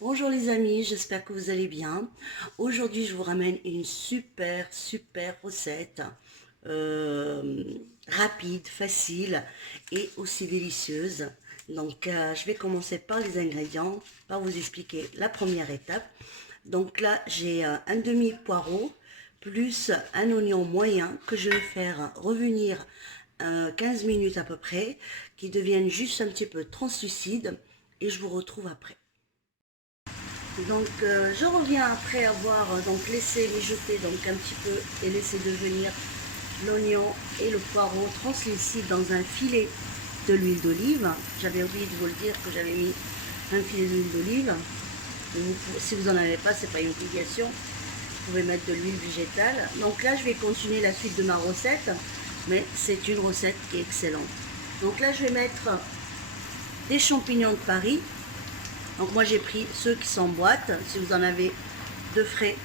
Bonjour les amis, j'espère que vous allez bien. Aujourd'hui, je vous ramène une super recette rapide, facile et aussi délicieuse. Donc, je vais commencer par les ingrédients, par vous expliquer la première étape. Donc là, j'ai un demi-poireau plus un oignon moyen que je vais faire revenir 15 minutes à peu près, qui deviennent juste un petit peu translucides et je vous retrouve après. Donc je reviens après avoir donc laissé mijoter donc un petit peu et laissé devenir l'oignon et le poireau translucide dans un filet de l'huile d'olive. J'avais oublié de vous le dire que j'avais mis un filet d'huile d'olive. Si vous n'en avez pas, c'est pas une obligation. Vous pouvez mettre de l'huile végétale. Donc là, je vais continuer la suite de ma recette, mais c'est une recette qui est excellente. Donc là, je vais mettre des champignons de Paris. Donc moi j'ai pris ceux qui sont en boîte. Si vous en avez de frais,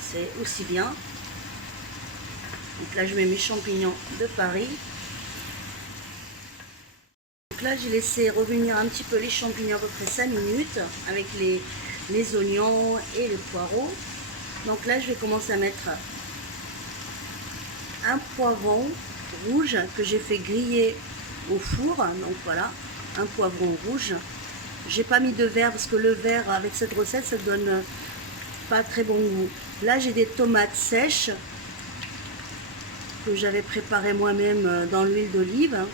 c'est aussi bien. Donc là je mets mes champignons de Paris. Donc là j'ai laissé revenir un petit peu les champignons à peu près 5 minutes avec les oignons et le poireau. Donc là je vais commencer à mettre un poivron rouge que j'ai fait griller au four. Donc voilà, un poivron rouge. J'ai pas mis de verre parce que le verre avec cette recette ça donne pas très bon goût. Là j'ai des tomates sèches que j'avais préparées moi-même dans l'huile d'olive.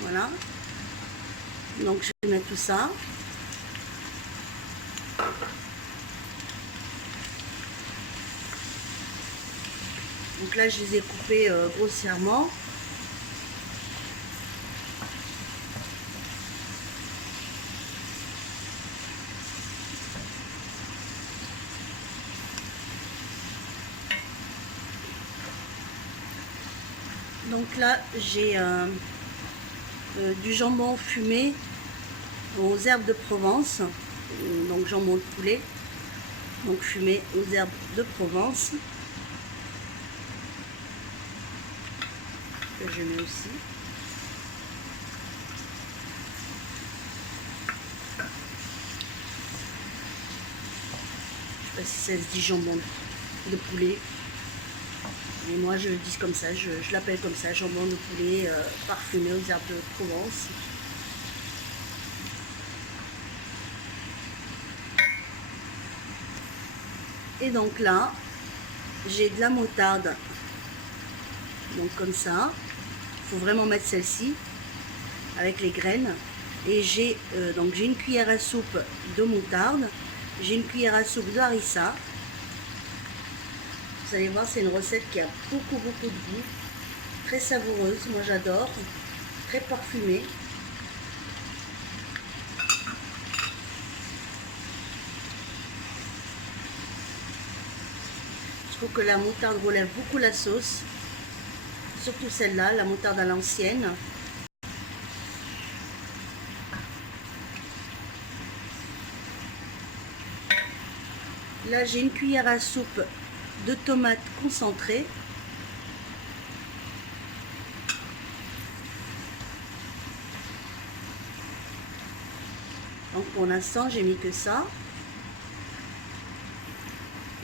Voilà. Donc je vais mettre tout ça. Donc là je les ai coupées grossièrement. Donc là j'ai du jambon fumé aux herbes de Provence, donc jambon de poulet, donc fumé aux herbes de Provence, que je mets aussi. Je sais pas si ça se dit jambon de poulet, mais moi je le dis comme ça, je l'appelle comme ça, jambon de poulet parfumé aux herbes de Provence. Et donc là, j'ai de la moutarde, donc comme ça, il faut vraiment mettre celle-ci avec les graines. Et j'ai donc j'ai une cuillère à soupe de moutarde, j'ai une cuillère à soupe de harissa. Vous allez voir, c'est une recette qui a beaucoup de goût, très savoureuse, moi j'adore, très parfumée. Je trouve que la moutarde relève beaucoup la sauce, surtout celle-là, la moutarde à l'ancienne. Là, j'ai une cuillère à soupe de tomates concentrées. Donc pour l'instant, j'ai mis que ça.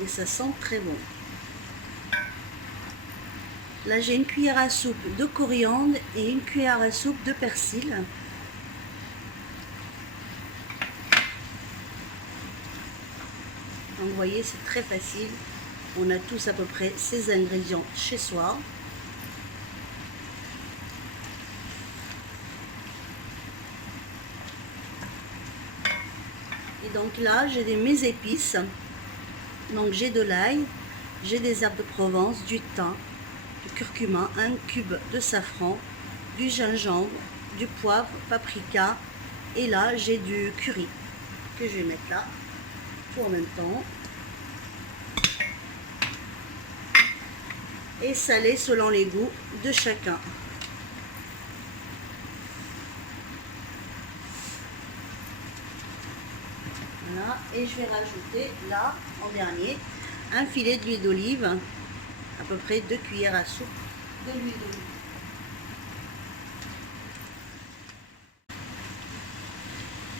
Et ça sent très bon. Là, j'ai une cuillère à soupe de coriandre et une cuillère à soupe de persil. Donc vous voyez, c'est très facile. On a tous à peu près ces ingrédients chez soi. Et donc là, j'ai mes épices. Donc j'ai de l'ail, j'ai des herbes de Provence, du thym, du curcuma, un cube de safran, du gingembre, du poivre, paprika. Et là, j'ai du curry que je vais mettre là, tout en même temps. Et salé selon les goûts de chacun. Voilà, et je vais rajouter là, en dernier, un filet d'huile d'olive, à peu près 2 cuillères à soupe de l'huile d'olive.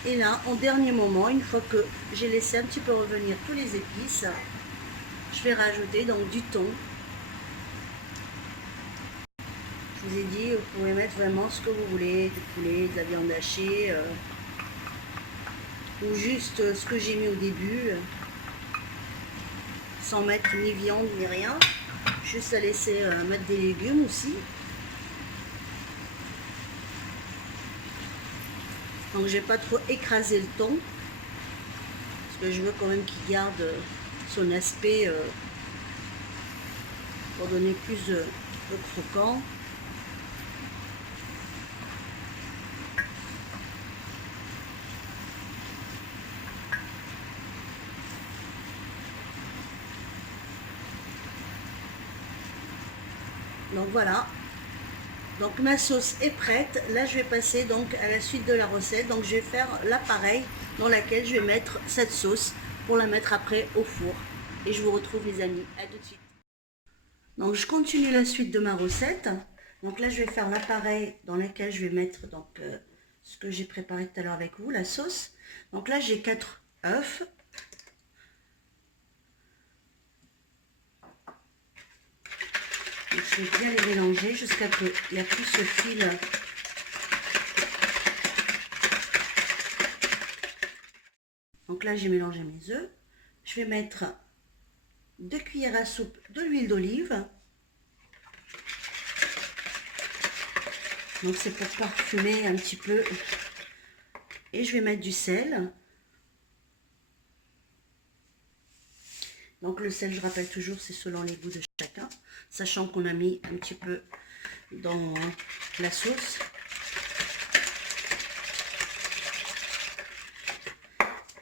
Et là, au dernier moment, une fois que j'ai laissé un petit peu revenir tous les épices, je vais rajouter donc du thon. Je vous ai dit, vous pouvez mettre vraiment ce que vous voulez, du poulet, de la viande hachée, ou juste ce que j'ai mis au début, sans mettre ni viande ni rien. Juste à laisser mettre des légumes aussi. Donc je vais pas trop écraser le thon, parce que je veux quand même qu'il garde son aspect pour donner plus de croquant. Donc voilà, donc ma sauce est prête. Là je vais passer donc à la suite de la recette. Donc je vais faire l'appareil dans laquelle je vais mettre cette sauce pour la mettre après au four. Et je vous retrouve les amis, à tout de suite. Donc je continue la suite de ma recette. Donc là je vais faire l'appareil dans lequel je vais mettre donc ce que j'ai préparé tout à l'heure avec vous, la sauce. Donc là j'ai 4 œufs. Donc, je vais bien les mélanger jusqu'à ce qu'il n'y a plus ce fil. Donc là j'ai mélangé mes œufs. Je vais mettre 2 cuillères à soupe de l'huile d'olive. Donc c'est pour parfumer un petit peu. Et je vais mettre du sel. Donc le sel, je rappelle toujours, c'est selon les goûts de chacun. Sachant qu'on a mis un petit peu dans la sauce.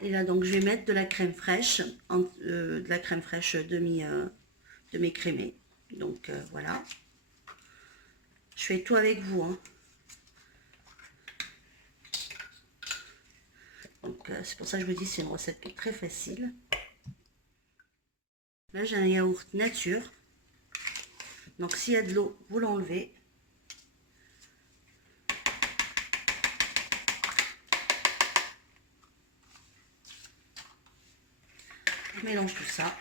Et là donc je vais mettre de la crème fraîche, demi-écrémée. Donc voilà. Je fais tout avec vous, hein. Donc c'est pour ça que je vous dis c'est une recette qui est très facile. Là j'ai un yaourt nature. Donc s'il y a de l'eau, vous l'enlevez. Je mélange tout ça.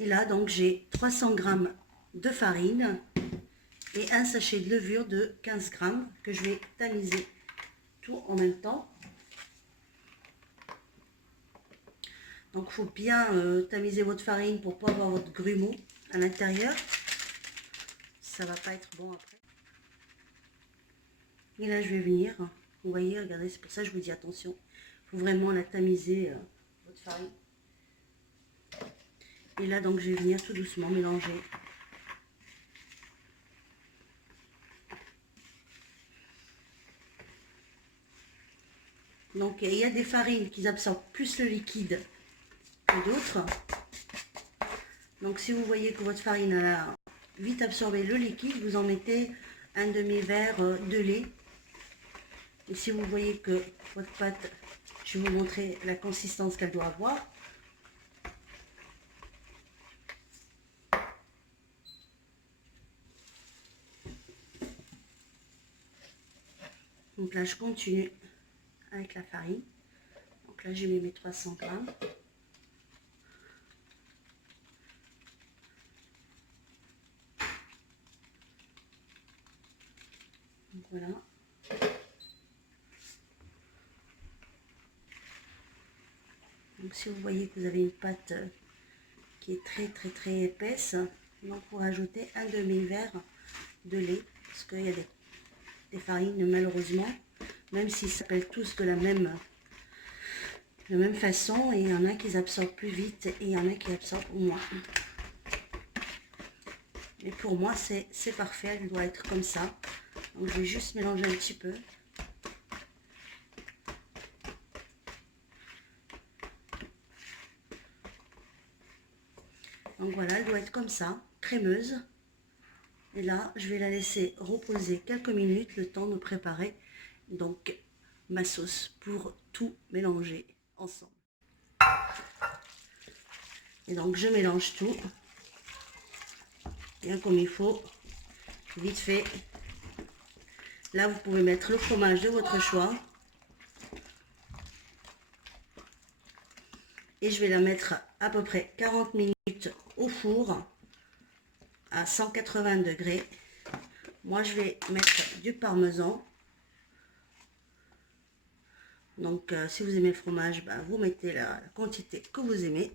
Et là donc j'ai 300 g de farine et un sachet de levure de 15 g que je vais tamiser tout en même temps. Donc il faut bien tamiser votre farine pour ne pas avoir votre grumeau à l'intérieur. Ça va pas être bon après. Et là je vais venir, vous voyez, regardez, c'est pour ça que je vous dis attention. Il faut vraiment la tamiser, votre farine. Et là donc je vais venir tout doucement mélanger. Donc il y a des farines qui absorbent plus le liquide que d'autres. Donc si vous voyez que votre farine a vite absorbé le liquide, vous en mettez un demi-verre de lait. Et si vous voyez que votre pâte, je vais vous montrer la consistance qu'elle doit avoir. Donc là je continue avec la farine. Donc là j'ai mis mes 300 g. Donc voilà. Donc si vous voyez que vous avez une pâte qui est très épaisse, donc vous rajoutez un demi-verre de lait, parce qu'il y a des farines malheureusement, même s'ils s'appellent tous de la même façon, et il y en a qui absorbent plus vite et il y en a qui absorbent moins. Mais pour moi c'est parfait, elle doit être comme ça. Donc je vais juste mélanger un petit peu. Donc voilà, elle doit être comme ça, crémeuse. Et là, je vais la laisser reposer quelques minutes, le temps de préparer donc ma sauce pour tout mélanger ensemble. Et donc je mélange tout, bien comme il faut, vite fait. Là vous pouvez mettre le fromage de votre choix. Et je vais la mettre à peu près 40 minutes au four à 180 degrés. Moi je vais mettre du parmesan. Donc si vous aimez le fromage, vous mettez la quantité que vous aimez.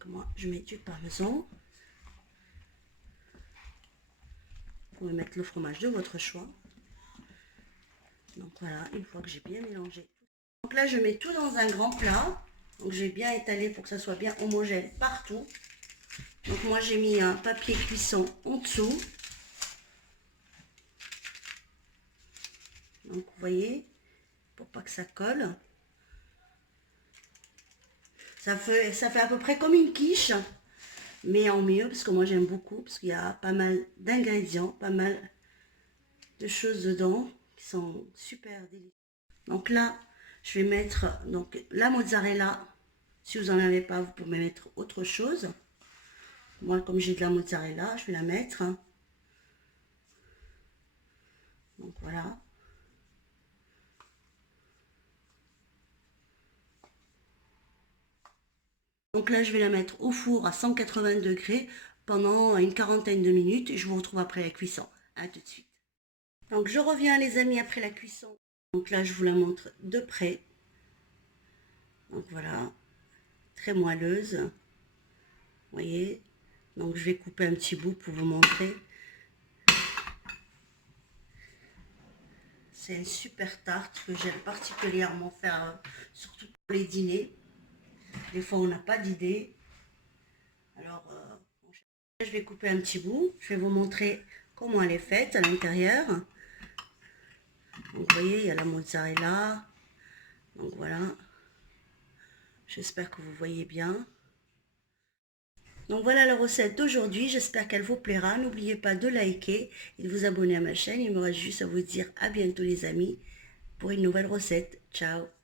Donc, moi je mets du parmesan. Vous pouvez mettre le fromage de votre choix. Donc voilà, une fois que j'ai bien mélangé. Donc là je mets tout dans un grand plat. Donc je vais bien étaler pour que ça soit bien homogène partout. Donc moi j'ai mis un papier cuisson en dessous. Donc vous voyez, pour pas que ça colle. Ça fait à peu près comme une quiche, mais en mieux, parce que moi j'aime beaucoup, parce qu'il y a pas mal d'ingrédients, pas mal de choses dedans qui sont super délicieuses. Donc là, je vais mettre donc la mozzarella. Si vous n'en avez pas, vous pouvez mettre autre chose. Moi, comme j'ai de la mozzarella, je vais la mettre. Donc voilà. Donc là, je vais la mettre au four à 180 degrés pendant une quarantaine de minutes. Je vous retrouve après la cuisson. À tout de suite. Donc je reviens les amis après la cuisson. Donc là, je vous la montre de près. Donc voilà, très moelleuse. Vous voyez. Donc je vais couper un petit bout pour vous montrer. C'est une super tarte que j'aime particulièrement faire, surtout pour les dîners. Des fois, on n'a pas d'idée. Alors, je vais couper un petit bout. Je vais vous montrer comment elle est faite à l'intérieur. Donc, vous voyez, il y a la mozzarella. Donc, voilà. J'espère que vous voyez bien. Donc, voilà la recette d'aujourd'hui. J'espère qu'elle vous plaira. N'oubliez pas de liker et de vous abonner à ma chaîne. Il me reste juste à vous dire à bientôt les amis pour une nouvelle recette. Ciao!